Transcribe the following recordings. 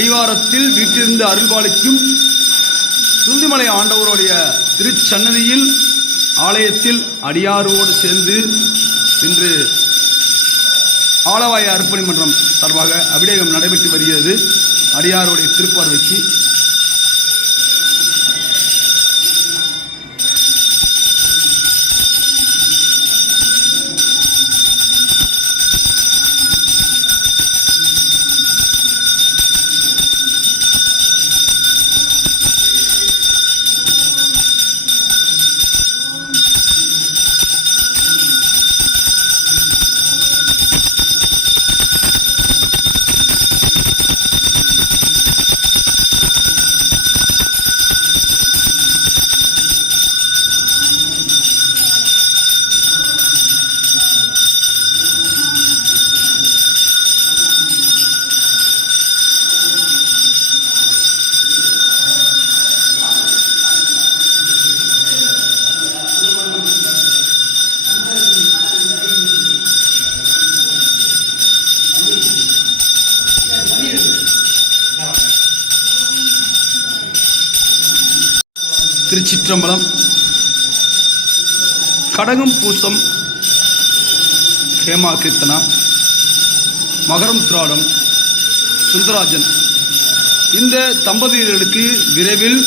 அடிவாரத்தில் வீட்டிலிருந்து அருள்பாலிக்கும் சுருளிமலை ஆண்டவருடைய திருச்சன்னதியில் ஆலயத்தில் அடியாரோடு சேர்ந்து இன்று ஆலவாய அர்ப்பணி மன்றம் சார்பாக அபிடேகம் நடைபெற்று வருகிறது. அடியாருடைய திருப்பார்வைக்கு திருச்சிற்றம்பலம் கடகம் பூசம் ஹேமா கீர்த்தனா மகரம் திராடம் சுந்தராஜன். இந்த தம்பதியர்களுக்கு விரைவில்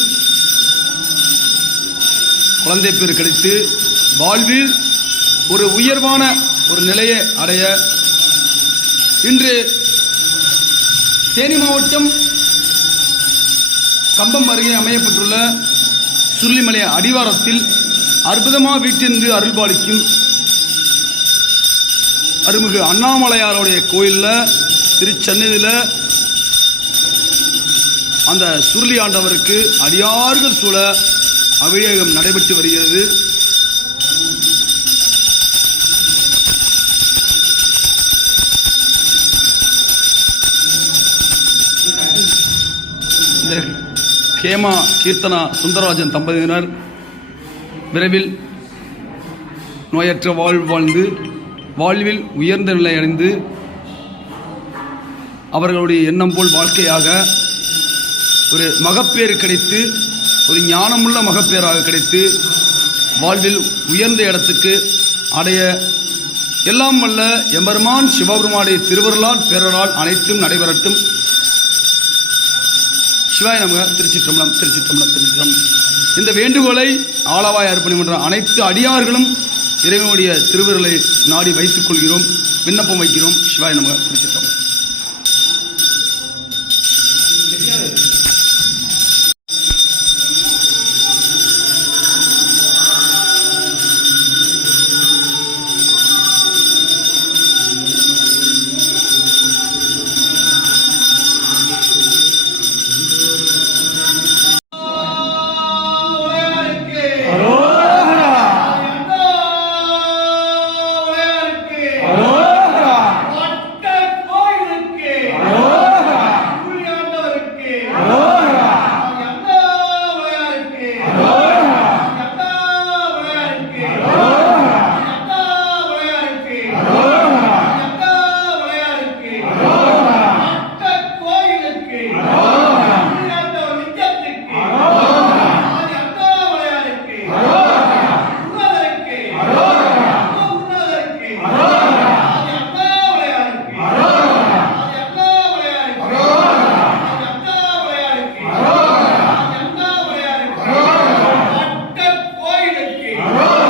குழந்தை பேர் கிடைத்து வாழ்வில் ஒரு உயர்வான ஒரு நிலையை அடைய இன்று தேனி மாவட்டம் கம்பம் அருகே அமையப்பட்டுள்ள சுருளிமலை அடிவாரத்தில் அற்புதமாக வீட்டிருந்து அருள்பாலிக்கும் அருள்மிகு அண்ணாமலையாருடைய கோயிலில் திருச்சென்னையில் அந்த சுருளி ஆண்டவருக்கு அடியார்கள் சூழ அபிஷேகம் நடைபெற்று வருகிறது. இந்த ஹேமா கீர்த்தனா சுந்தரராஜன் தம்பதியினர் விரைவில் நோயற்ற வாழ்வு வாழ்ந்து வாழ்வில் உயர்ந்த நிலை அடைந்து அவர்களுடைய எண்ணம் போல் வாழ்க்கையாக ஒரு மகப்பேறு கிடைத்து ஒரு ஞானமுள்ள மகப்பேறாக கிடைத்து வாழ்வில் உயர்ந்த இடத்துக்கு அடைய எல்லாம் வல்ல எம்பெருமான் சிவபெருமானுடைய திருவருளால் பேரரால் அனைத்தும் நடைபெறட்டும். சிவாய நமக. திருச்சிற்றம்பலம் திருச்சிற்றம்பலம் திருச்சிற்றம் இந்த வேண்டுகோளை ஆளவாய் அர்ப்பணி என்ற அனைத்து அடியார்களும் இறைவனுடைய திருவிரலை நாடி வைத்துக் கொள்கிறோம். விண்ணப்பம் வைக்கிறோம். சிவாய நமக. திருச்சிற்றம்பலம். Amen.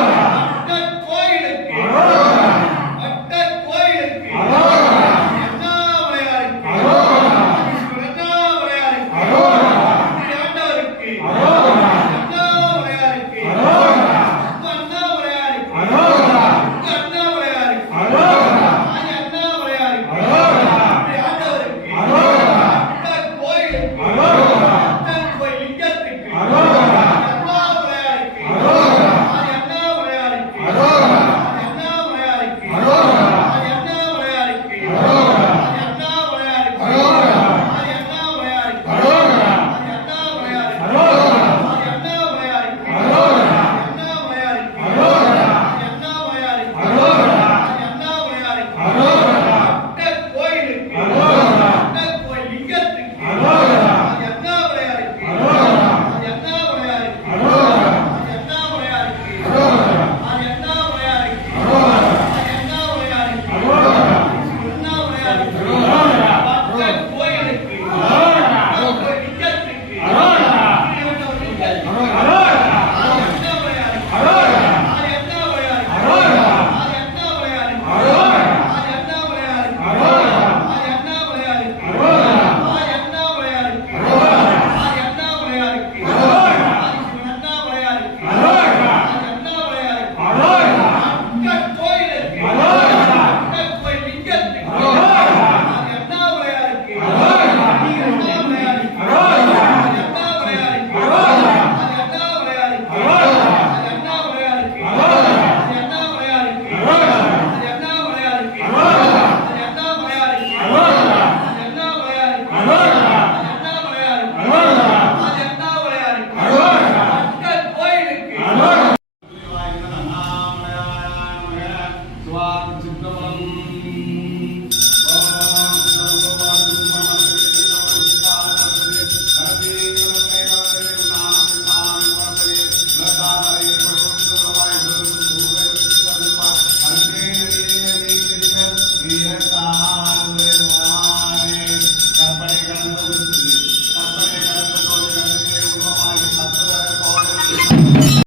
சித்தமலம்